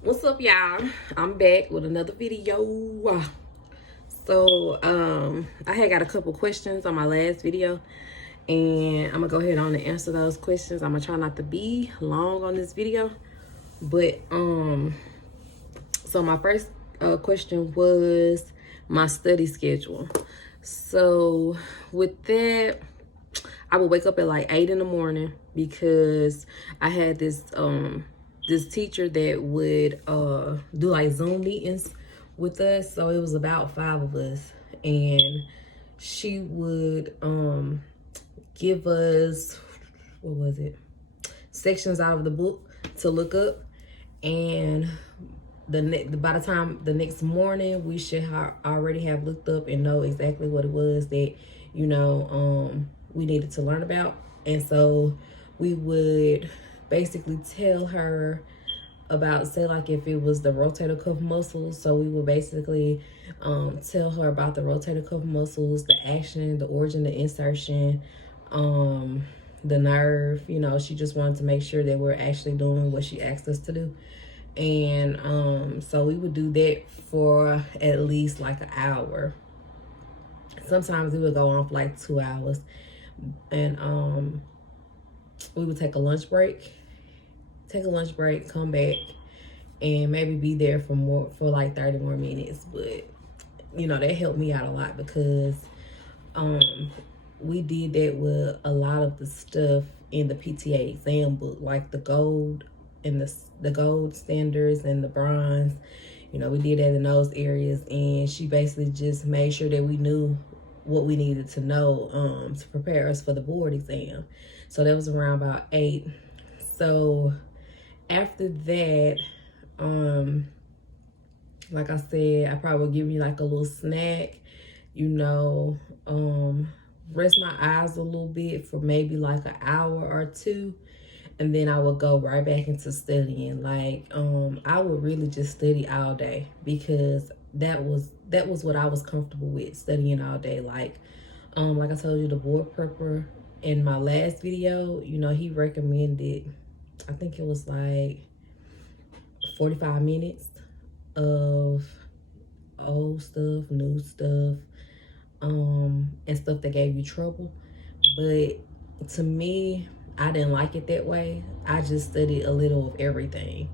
What's up, y'all? I'm back with another video. So I had got a couple questions on my last video, and I'm gonna go ahead on and answer those questions. I'm gonna try not to be long on this video, but so my first question was my study schedule. So with that, I would wake up at like 8 in the morning because I had this teacher that would do like Zoom meetings with us. So it was about 5 of us, and she would give us, what was it, sections out of the book to look up, and by the time the next morning we should already have looked up and know exactly what it was that we needed to learn about. And so we would basically tell her about, say, like if it was the rotator cuff muscles, so we would basically tell her about the rotator cuff muscles, the action, the origin, the insertion, the nerve. She just wanted to make sure that we're actually doing what she asked us to do. And so we would do that for at least like an hour. Sometimes we would go on for like 2 hours. And we would take a lunch break, come back, and maybe be there for like 30 more minutes. But that helped me out a lot because we did that with a lot of the stuff in the PTA exam book, like the gold and the gold standards and the bronze. We did that in those areas, and she basically just made sure that we knew what we needed to know to prepare us for the board exam. So that was around about 8. So after that, like I said, I probably would give me like a little snack, rest my eyes a little bit for maybe like an hour or two, and then I would go right back into studying. Like I would really just study all day because that was what I was comfortable with, studying all day. Like I told you, the board prepper in my last video, he recommended, I think it was like 45 minutes of old stuff, new stuff, and stuff that gave you trouble. But to me, I didn't like it that way. I just studied a little of everything.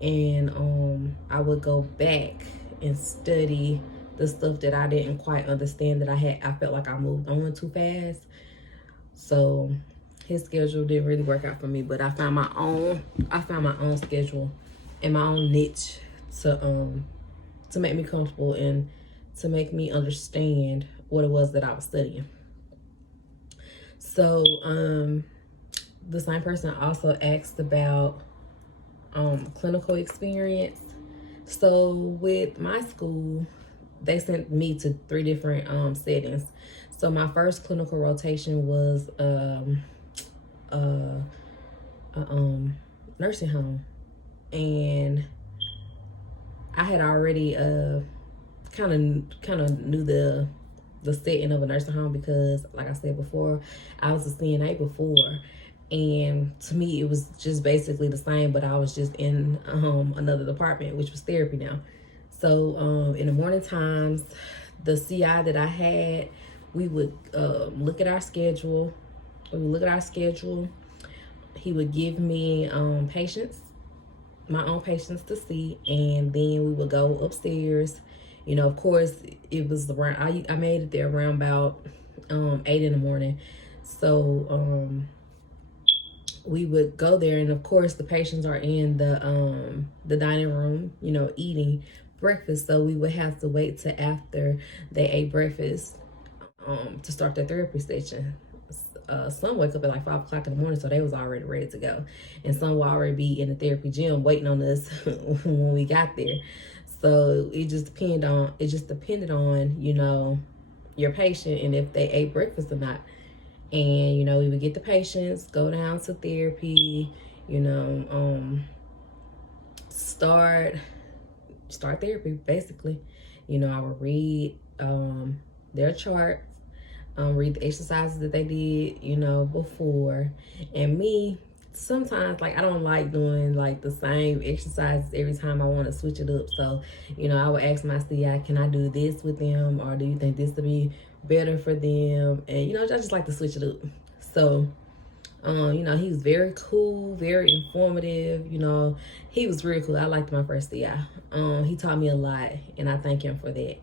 And I would go back and study the stuff that I didn't quite understand, that I felt like I moved on too fast. So his schedule didn't really work out for me, but I found my own schedule and my own niche to make me comfortable and to make me understand what it was that I was studying. So the same person also asked about clinical experience. So with my school, they sent me to 3 different settings. So my first clinical rotation was nursing home, and I had already kind of knew the setting of a nursing home because, like I said before, I was a CNA before, and to me it was just basically the same, but I was just in another department, which was therapy now. So in the morning times, the CI that I had, we would look at our schedule. He would give me patients, my own patients to see, and then we would go upstairs. Of course, it was around, I made it there around about 8 in the morning. So we would go there, and of course the patients are in the dining room, eating breakfast. So we would have to wait till after they ate breakfast to start their therapy session. Some wake up at like 5 o'clock in the morning, so they was already ready to go, and some will already be in the therapy gym waiting on us when we got there. So it just depended on your patient and if they ate breakfast or not. And we would get the patients, go down to therapy, start therapy basically. I would read their chart, read the exercises that they did, before. And me, sometimes, like, I don't like doing like the same exercises every time. I want to switch it up. So, you know, I would ask my CI, can I do this with them, or do you think this would be better for them? And, you know, I just like to switch it up. So, you know, he was very cool, very informative. You know, he was real cool. I liked my first CI. He taught me a lot, and I thank him for that.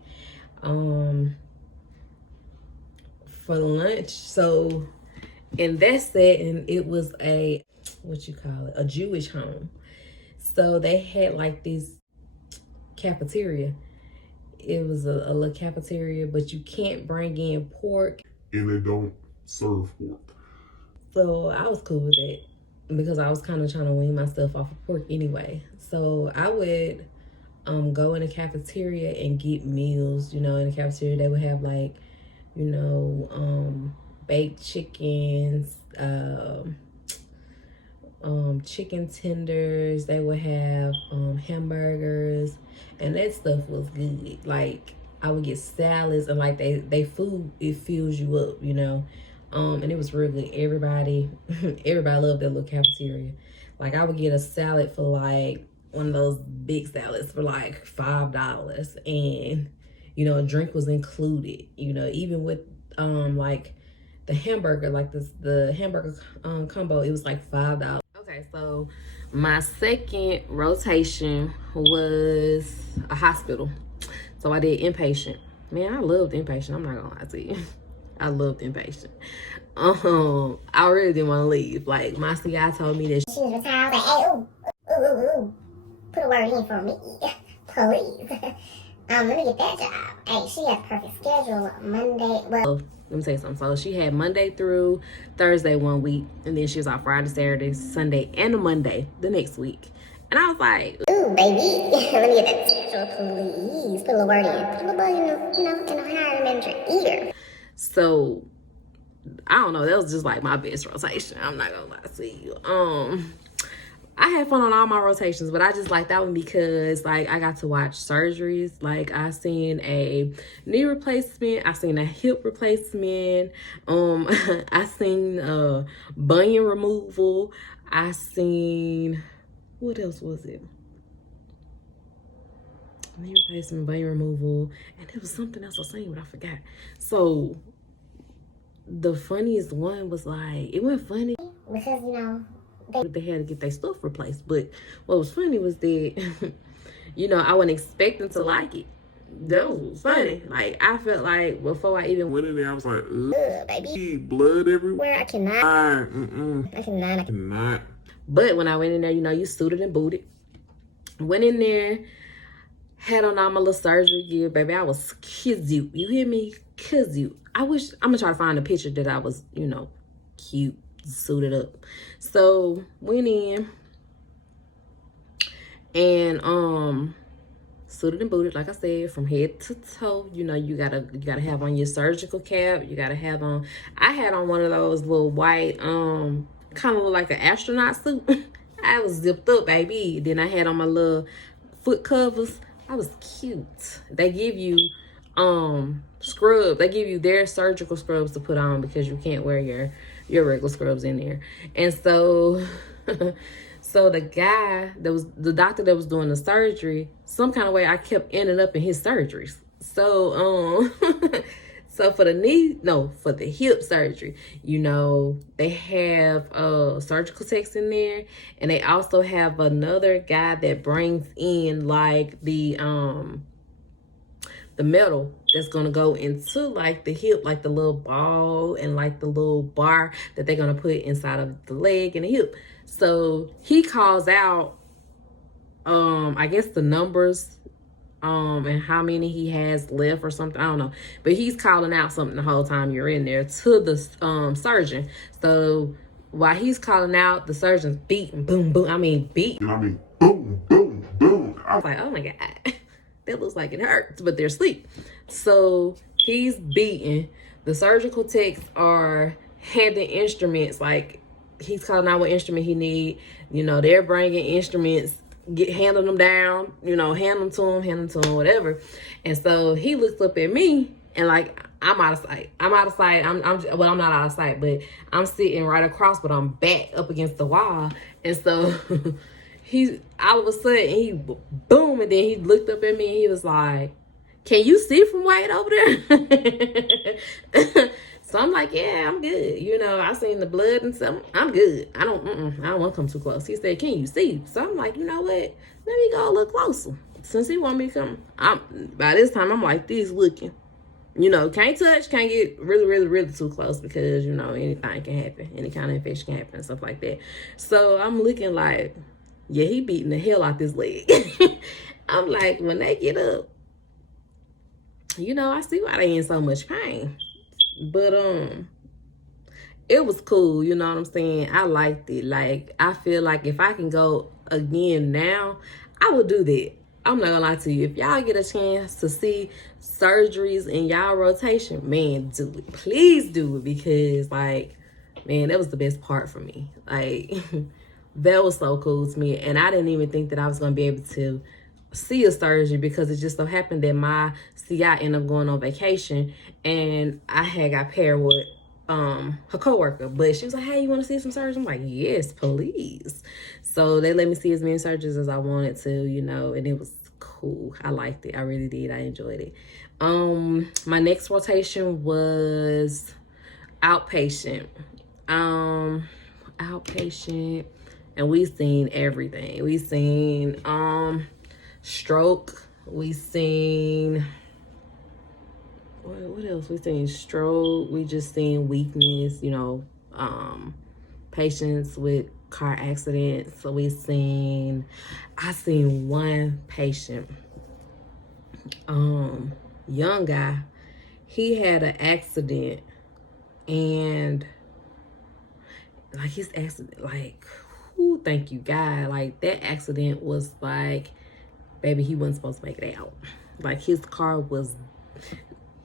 For lunch, so in that setting, it was a, what you call it, a Jewish home. So they had like this cafeteria. It was a little cafeteria, but you can't bring in pork. And they don't serve pork. So I was cool with that because I was kind of trying to wean myself off of pork anyway. So I would go in the cafeteria and get meals. You know, in the cafeteria they would have like, you know, baked chickens, chicken tenders. They would have hamburgers, and that stuff was good. Like, I would get salads, and like they food, it fills you up, you know. And it was real good. Everybody loved that little cafeteria. Like, I would get a salad for like one of those big salads for like $5, and you know, a drink was included. You know, even with like the hamburger, like the hamburger combo, it was like $5. Okay, so my second rotation was a hospital. So I did inpatient. Man, I loved inpatient. I'm not gonna lie to you. I loved inpatient. I really didn't want to leave. Like, my CI told me that she was retired. I was like, hey, ooh, put a word in for me, please. Let me get that job. Hey, she had a perfect schedule. Monday, well, let me tell you something. So she had Monday through Thursday one week, and then she was off Friday, Saturday, Sunday, and a Monday the next week. And I was like, ooh, baby, let me get that schedule, please. Put a little word in. Put a little bug, you know, in the hiring manager ear. So I don't know. That was just like my best rotation. I'm not gonna lie to you. I had fun on all my rotations, but I just like that one because like I got to watch surgeries. Like, I seen a knee replacement, I seen a hip replacement, I seen bunion removal, I seen, what else was it? Knee replacement, bunion removal, and there was something else I seen, but I forgot. So the funniest one was like, it wasn't funny because, you know, they had to get their stuff replaced. But what was funny was that, you know, I wasn't expecting to like it. That was funny. Like, I felt like before I even Went in there, I was like, ugh, baby, blood everywhere. I cannot. I cannot. But when I went in there, you know, you suited and booted. Went in there, had on all my little surgery gear, baby. I was cute. You hear me? Cute. I'm gonna try to find a picture that I was, you know, cute, suited up. So went in and suited and booted, like I said, from head to toe. You know, you gotta have on your surgical cap. You gotta have on, I had on one of those little white kind of look like an astronaut suit. I was zipped up, baby. Then I had on my little foot covers. I was cute. They give you scrubs. They give you their surgical scrubs to put on because you can't wear your regular scrubs in there. And so so the doctor that was doing the surgery, some kind of way I kept ending up in his surgeries. So so for the hip surgery, you know, they have surgical techs in there, and they also have another guy that brings in like the metal that's gonna go into like the hip, like the little ball and like the little bar that they're gonna put inside of the leg and the hip. So he calls out I guess the numbers and how many he has left or something, I don't know, but he's calling out something the whole time you're in there to the surgeon. So while he's calling out, the surgeon's beating, boom boom, boom boom boom. I was like, oh my god, that looks like it hurts, but they're asleep. So he's beating. The surgical techs are handing instruments, like he's calling out what instrument he need. You know, they're bringing instruments, handing them down, you know, hand them to him, whatever. And so he looks up at me and like I'm out of sight. I'm out of sight. Well, I'm not out of sight, but I'm sitting right across, but I'm back up against the wall. And so he all of a sudden he boom, and then he looked up at me and he was like, "Can you see from way over there?" So I'm like, "Yeah, I'm good. You know, I seen the blood and something. I'm good. I don't want to come too close." He said, "Can you see?" So I'm like, "You know what? Let me go a little closer." Since he want me to come, by this time I'm like this looking. You know, can't touch, can't get really too close because, you know, anything can happen. Any kind of infection can happen and stuff like that. So I'm looking like, yeah, he beating the hell out this leg. I'm like, when they get up, you know, I see why they in so much pain. But it was cool, you know what I'm saying? I liked it. Like, I feel like if I can go again now, I would do that. I'm not gonna lie to you. If y'all get a chance to see surgeries in y'all rotation, man, do it. Please do it, because like, man, that was the best part for me. Like, that was so cool to me. And I didn't even think that I was gonna be able to see a surgery, because it just so happened that my CI ended up going on vacation, and I had got paired with her coworker. But she was like, "Hey, you want to see some surgery?" I'm like, "Yes, please." So they let me see as many surgeries as I wanted to, you know, and it was cool. I liked it. I really did. I enjoyed it. My next rotation was outpatient. Outpatient, and we seen everything. We seen stroke. We seen what else? We seen stroke. We just seen weakness, you know, patients with car accidents. So I seen one patient, young guy. He had an accident, and like his accident, like, whoo, thank you, God. Like, that accident was like, baby, he wasn't supposed to make it out. Like, his car was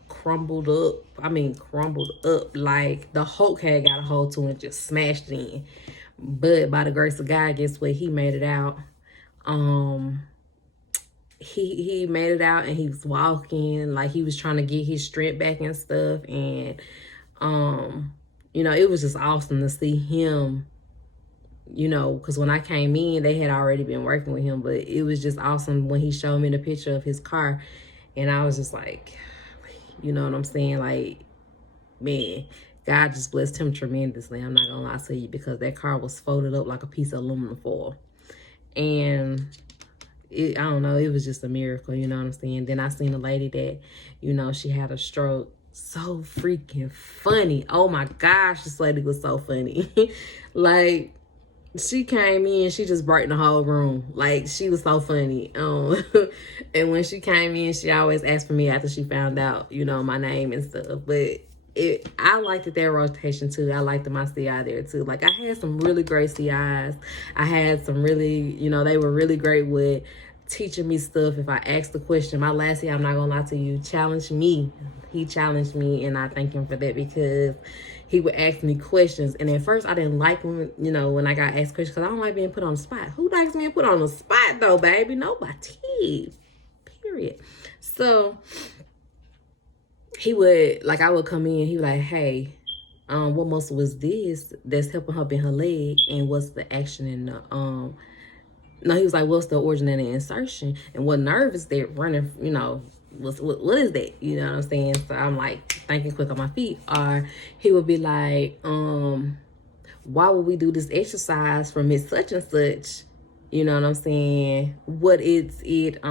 crumbled up. I mean, crumbled up. Like, the Hulk had got a hold to it and just smashed it in. But by the grace of God, guess what? He made it out. He made it out, and he was walking. Like, he was trying to get his strength back and stuff. And, you know, it was just awesome to see him, you know, because when I came in, they had already been working with him. But it was just awesome when he showed me the picture of his car. And I was just like, you know what I'm saying? like, man, God just blessed him tremendously. I'm not gonna lie to you, because that car was folded up like a piece of aluminum foil. And I don't know, it was just a miracle, you know what I'm saying? Then I seen a lady that, you know, she had a stroke. So freaking funny. Oh my gosh, this lady was so funny. Like, she came in, she just brightened the whole room. Like, she was so funny. And when she came in, she always asked for me after she found out, you know, my name and stuff. But I liked it, their rotation too. I liked my CI there too. Like, I had some really great CIs. I had some really, you know, they were really great with teaching me stuff. If I asked the question, my last year, I'm not gonna lie to you, challenged me. He challenged me, and I thank him for that, because he would ask me questions. And at first I didn't like when, you know, when I got asked questions, because I don't like being put on the spot. Who likes being put on the spot though, baby? Nobody. Period. So he would, like, I would come in, he would like, "Hey, what muscle was this that's helping her bend her leg, and what's the action in the no, he was like, what's the origin of the insertion, and what nerve is that running, you know, what is that?" You know what I'm saying? So I'm like thinking quick on my feet. Or he would be like, "Why would we do this exercise from Miss such and such?" You know what I'm saying? What is it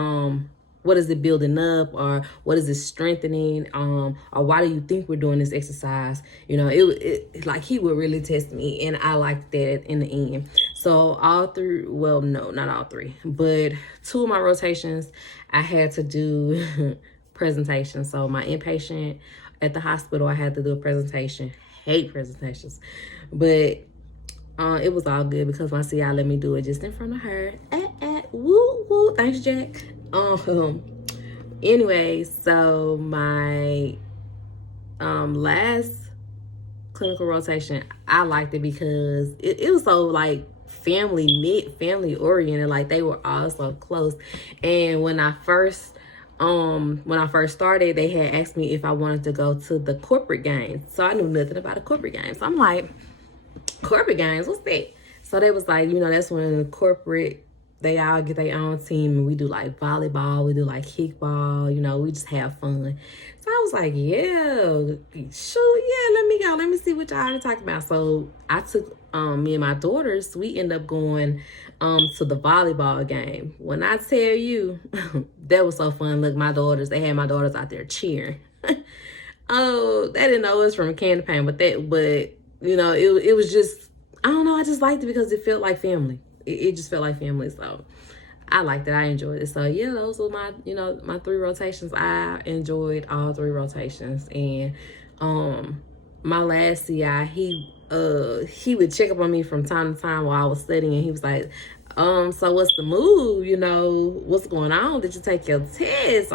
building up, or what is it strengthening? Or why do you think we're doing this exercise? You know, it like, he would really test me, and I liked that in the end. So all three, well, no, not all three, but 2 of my rotations, I had to do presentations. So my inpatient at the hospital, I had to do a presentation. Hate presentations, but it was all good, because my CI let me do it just in front of her. Woo woo, thanks, Jack. Anyway, so my last clinical rotation, I liked it because it was so like family knit, family oriented. Like, they were all so close. And when I first when I first started, they had asked me if I wanted to go to the corporate games. So I knew nothing about a corporate game. So I'm like, corporate games, what's that? So they was like, that's when the corporate, they all get their own team, and we do like volleyball, we do like kickball, we just have fun. So I was like, yeah, shoot, yeah, let me go. Let me see what y'all are talking about. So I took me and my daughters, we end up going to the volleyball game. When I tell you, that was so fun. Look, they had my daughters out there cheering. Oh, they didn't know us from a can of paint, but it was just, I don't know, I just liked it because it felt like family. It just felt like family. So I liked it. I enjoyed it. So yeah, those were my, my 3 rotations. I enjoyed all 3 rotations. And my last CI, he would check up on me from time to time while I was studying. He was like, so what's the move? What's going on? Did you take your test?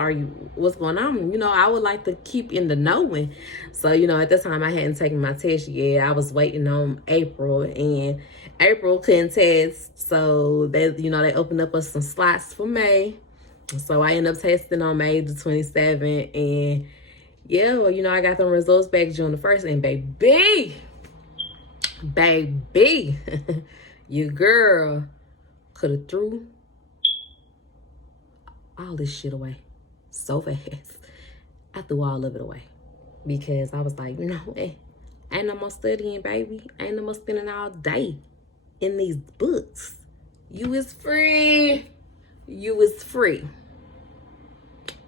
What's going on? I would like to keep in the knowing. So, at the time I hadn't taken my test yet. I was waiting on April, and April couldn't test. So they opened up us some slots for May. So I ended up testing on May the 27th. And yeah, well, I got them results back June the 1st, and baby, your girl could have threw all this shit away so fast. I threw all of it away because I was like, no way. Ain't no more studying, baby. Ain't no more spending all day in these books. You is free. You is free.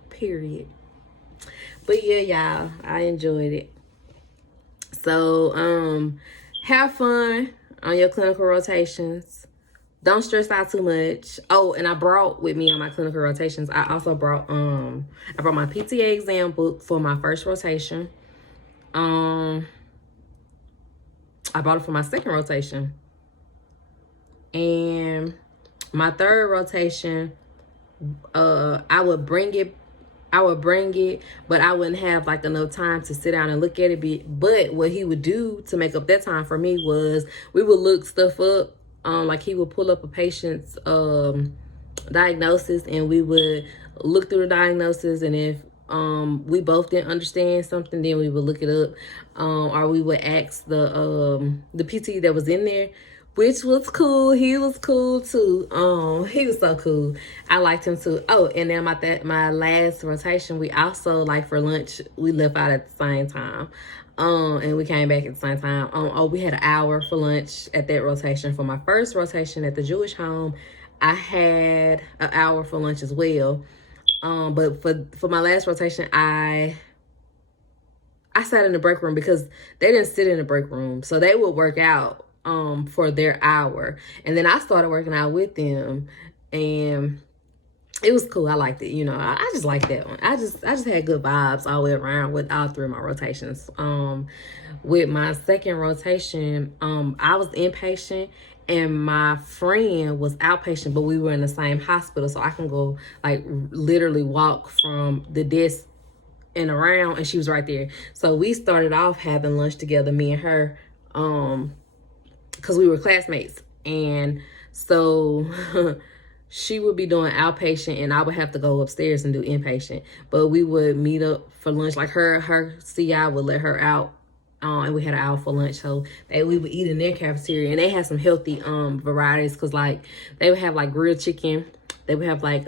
Period. But yeah, y'all, I enjoyed it. So, have fun on your clinical rotations. Don't stress out too much. Oh, and I brought with me on my clinical rotations, I also brought my PTA exam book for my first rotation. I bought it for my second rotation. And my third rotation, I would bring it, but I wouldn't have like enough time to sit down and look at it. But what he would do to make up that time for me was we would look stuff up. Like he would pull up a patient's diagnosis, and we would look through the diagnosis, and if we both didn't understand something, then we would look it up, or we would ask the PT that was in there, which was cool. He was cool too. He was so cool. I liked him too. Oh, and then my last rotation, we also, like, for lunch, we left out at the same time. And we came back at the same time. We had an hour for lunch at that rotation. For my first rotation at the Jewish home, I had an hour for lunch as well. But for my last rotation, I sat in the break room because they didn't sit in the break room. So they would work out for their hour. And then I started working out with them, and it was cool. I liked it. I just liked that one. I just had good vibes all the way around with all 3 of my rotations. With my second rotation, I was inpatient and my friend was outpatient, but we were in the same hospital. So I can go, like, literally walk from the desk and around, and she was right there. So we started off having lunch together, me and her, because we were classmates. And so she would be doing outpatient, and I would have to go upstairs and do inpatient. But we would meet up for lunch. Like, her CI would let her out, and we had an hour for lunch. So we would eat in their cafeteria, and they had some healthy varieties, because, like, they would have, like, grilled chicken. They would have, like,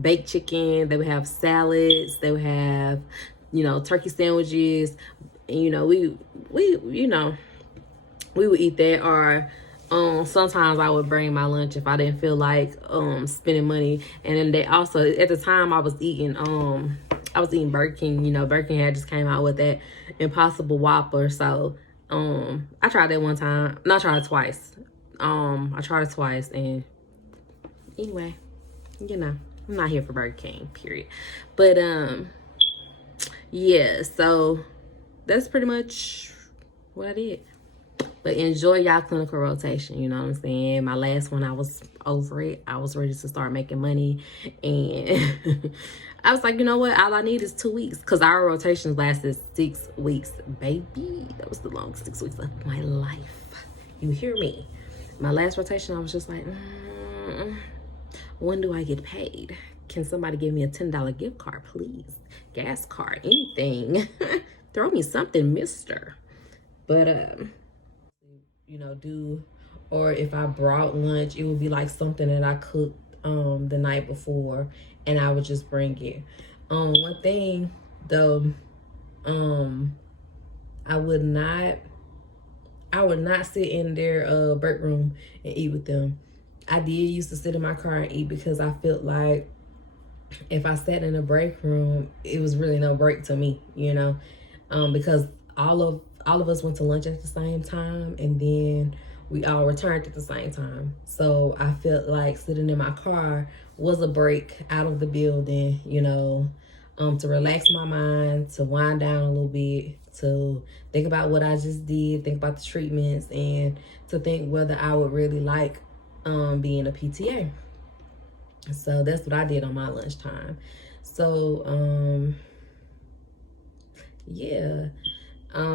baked chicken. They would have salads. They would have, turkey sandwiches. And, we would eat that. Or sometimes I would bring my lunch if I didn't feel like spending money. And then they also, at the time, I was eating Burger King. Burger King had just came out with that Impossible Whopper. So I tried that one time. No, I tried it twice. I tried it twice, and anyway, I'm not here for Burger King, period. But yeah, so that's pretty much what I did. But enjoy y'all clinical rotation, you know what I'm saying? My last one, I was over it. I was ready to start making money. And I was like, you know what? All I need is 2 weeks. Because our rotations lasted 6 weeks. Baby, that was the longest 6 weeks of my life. You hear me? My last rotation, I was just like, when do I get paid? can somebody give me a $10 gift card, please? Gas card, anything. Throw me something, mister. But, you know, or if I brought lunch, it would be like something that I cooked the night before, and I would just bring it. One thing though, I would not sit in their break room and eat with them. I did used to sit in my car and eat because I felt like if I sat in a break room, it was really no break to me, you know, because all of us went to lunch at the same time, and then we all returned at the same time. So I felt like sitting in my car was a break out of the building, you know, to relax my mind, to wind down a little bit, to think about what I just did, think about the treatments, and to think whether I would really like being a PTA. So that's what I did on my lunchtime. So yeah.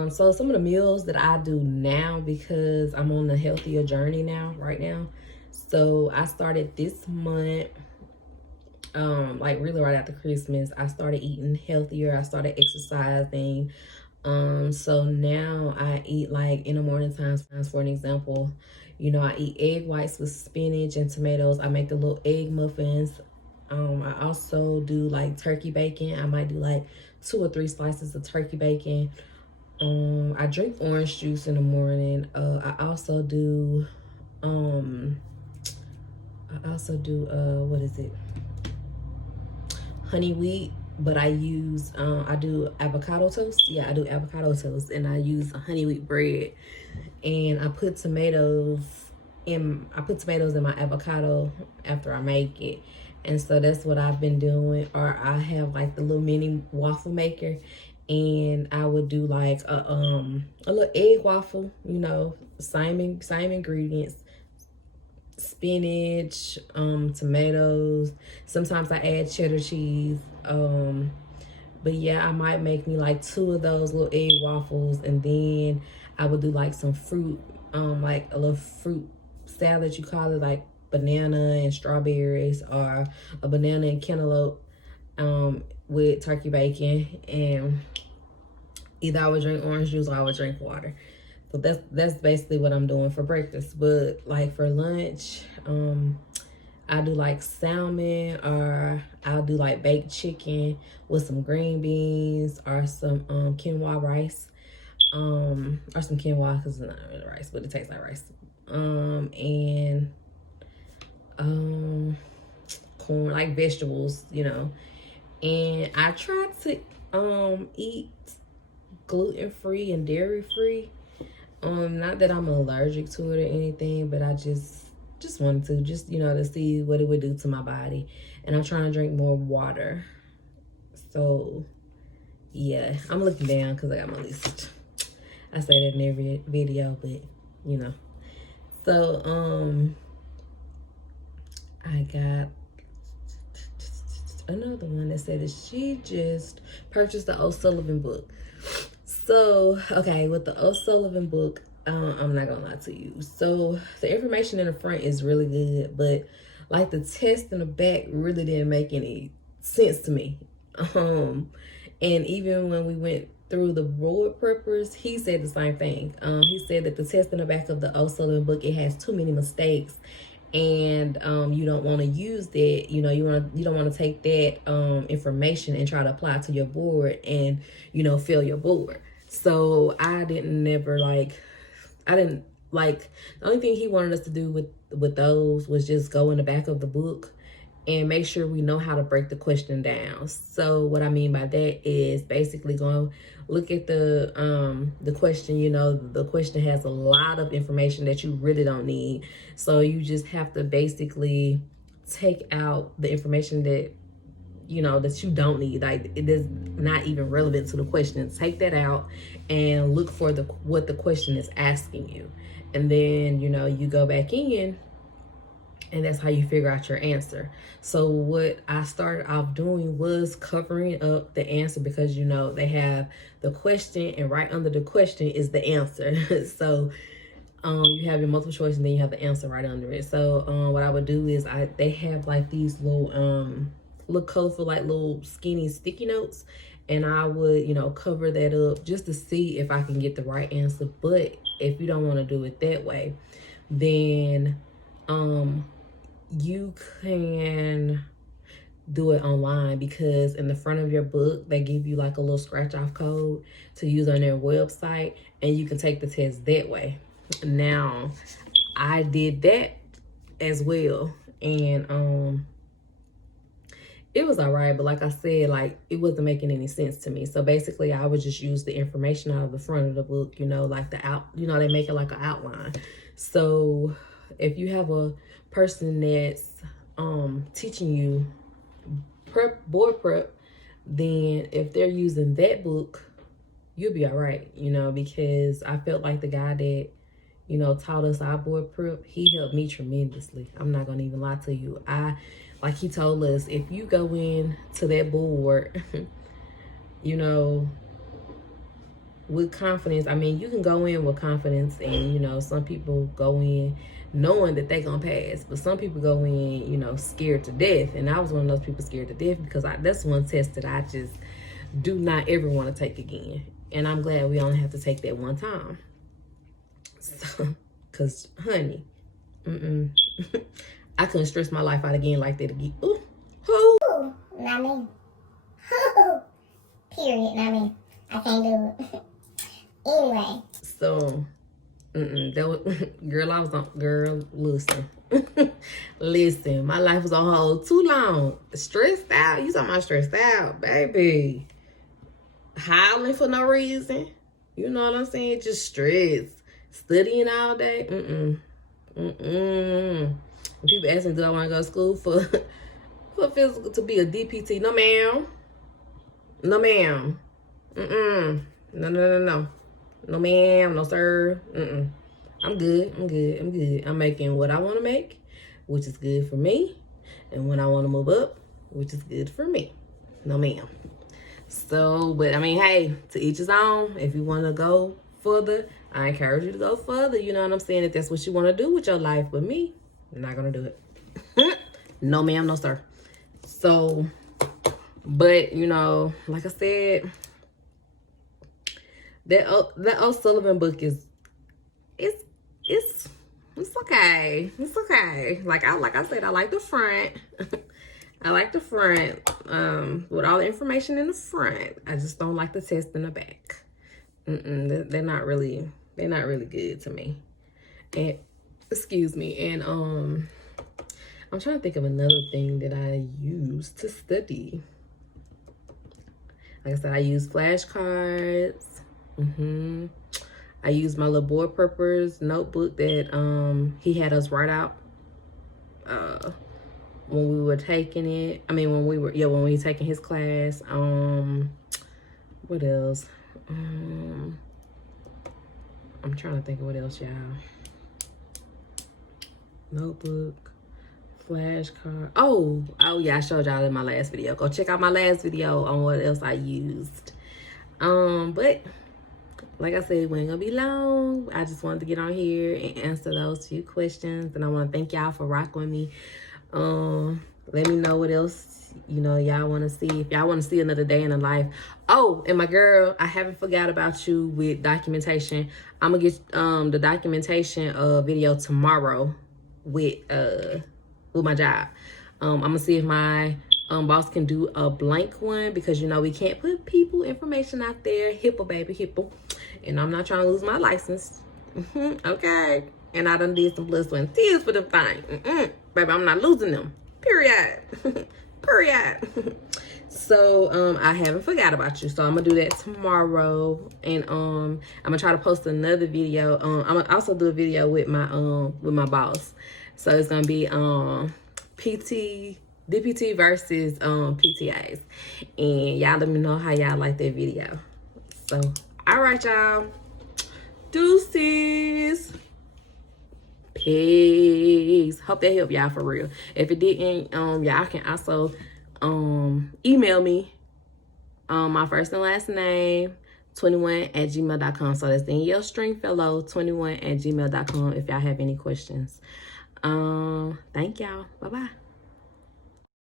So some of the meals that I do now, because I'm on a healthier journey now, right now. So I started this month, like really right after Christmas, I started eating healthier. I started exercising. So now I eat like in the morning times, for an example, you know, I eat egg whites with spinach and tomatoes. I make the little egg muffins. I also do like turkey bacon. I might do like 2 or 3 slices of turkey bacon. I drink orange juice in the morning. I also do what is it? Honey wheat, but I use I do avocado toast. Yeah, I do avocado toast, and I use honey wheat bread, and I put tomatoes in my avocado after I make it. And so that's what I've been doing. Or I have like the little mini waffle maker, and I would do like a little egg waffle, you know, same ingredients, spinach, tomatoes. Sometimes I add cheddar cheese. But yeah, I might make me like 2 of those little egg waffles, and then I would do like some fruit, like a little fruit salad, you call it, like banana and strawberries, or a banana and cantaloupe, with turkey bacon. And either I would drink orange juice or I would drink water. So that's basically what I'm doing for breakfast. But like for lunch, I do like salmon, or I'll do like baked chicken with some green beans, or some quinoa rice, or some quinoa, because it's not really rice, but it tastes like rice, and corn, like vegetables, you know. And I try to eat gluten-free and dairy-free. Not that I'm allergic to it or anything, but I just wanted to, just, you know, to see what it would do to my body. And I'm trying to drink more water. So yeah, I'm looking down because I got my list. I say that in every video, but you know. So I got another one that said that she just purchased the O'Sullivan book. So, okay, with the O'Sullivan book, I'm not gonna lie to you. So the information in the front is really good, but like the text in the back really didn't make any sense to me. And even when we went through the board preppers, he said the same thing. He said that the test in the back of the O'Sullivan book, it has too many mistakes, and you don't want to use that. You know, you don't want to take that information and try to apply it to your board and, you know, fail your board. So I didn't like, the only thing he wanted us to do with those was just go in the back of the book and make sure we know how to break the question down. So what I mean by that is basically going to look at the question. You know, the question has a lot of information that you really don't need. So you just have to basically take out the information that, you know, that you don't need, like it is not even relevant to the question. Take that out and look for what the question is asking you. And then, you know, you go back in, and that's how you figure out your answer. So what I started off doing was covering up the answer, because, you know, they have the question, and right under the question is the answer. So you have your multiple choice, and then you have the answer right under it. So what I would do is they have like these little little colorful, like little skinny sticky notes, and I would, you know, cover that up just to see if I can get the right answer. But if you don't want to do it that way, then you can do it online, because in the front of your book they give you like a little scratch off code to use on their website, and you can take the test that way. Now I did that as well, and it was all right, but like I said, like it wasn't making any sense to me. So basically I would just use the information out of the front of the book, you know, like you know, they make it like an outline. So if you have a person that's teaching you board prep, then if they're using that book, you'll be all right, you know, because I felt like the guy that, you know, taught us our board prep, he helped me tremendously. I'm not gonna even lie to you. Like he told us, if you go in to that board, you know, with confidence. I mean, you can go in with confidence, and, you know, some people go in knowing that they're gonna pass, but some people go in, you know, scared to death. And I was one of those people scared to death, because that's one test that I just do not ever want to take again. And I'm glad we only have to take that one time. So, cause honey, I couldn't stress my life out again like that again. Ooh, who? Ooh, not me. Period, not me. I can't do it. Anyway. So, that was, girl, listen. Listen, my life was on hold too long. Stressed out. You talking about stressed out, baby. Howling for no reason. You know what I'm saying? Just stressed. Studying all day. People ask me, do I want to go to school for physical, to be a DPT? No, ma'am. No, ma'am. No. No, ma'am. No, sir. I'm good. I'm making what I want to make, which is good for me. And when I want to move up, which is good for me. No, ma'am. So, but I mean, hey, to each his own. If you want to go further, I encourage you to go further. You know what I'm saying? If that's what you want to do with your life. But me, I'm not going to do it. No, ma'am. No, sir. So, but, you know, like I said, that O'Sullivan book is, it's okay. It's okay. Like I said, I like the front. I like the front, with all the information in the front. I just don't like the test in the back. They're not really good to me. And excuse me. And I'm trying to think of another thing that I use to study. Like I said, I use flashcards. I used my little board preppers notebook that he had us write out when we were taking it. I mean, when we were taking his class. What else? I'm trying to think of what else, y'all. Notebook, flashcard. Oh yeah, I showed y'all in my last video. Go check out my last video on what else I used. But like I said, we ain't gonna be long. I just wanted to get on here and answer those few questions, and I want to thank y'all for rocking with me. Let me know what else, you know, y'all want to see. If y'all want to see another day in the life. Oh, and my girl, I haven't forgot about you with documentation. I'm gonna get the documentation video tomorrow with my job. I'm gonna see if my boss can do a blank one, because you know we can't put people information out there. HIPAA, baby, HIPAA. And I'm not trying to lose my license. Okay. And I done did some blood, sweat, and tears for them things. Baby, I'm not losing them. Period. Period. So I haven't forgot about you. So I'm gonna do that tomorrow. And I'm gonna try to post another video. I'm gonna also do a video with my boss. So it's gonna be DPT versus PTAs. And y'all let me know how y'all like that video. So all right, y'all. Deuces. Peace. Hope that helped y'all for real. If it didn't, y'all can also email me my first and last name 21@gmail.com. So that's Danielle Stringfellow 21@gmail.com if y'all have any questions. Thank y'all. Bye-bye.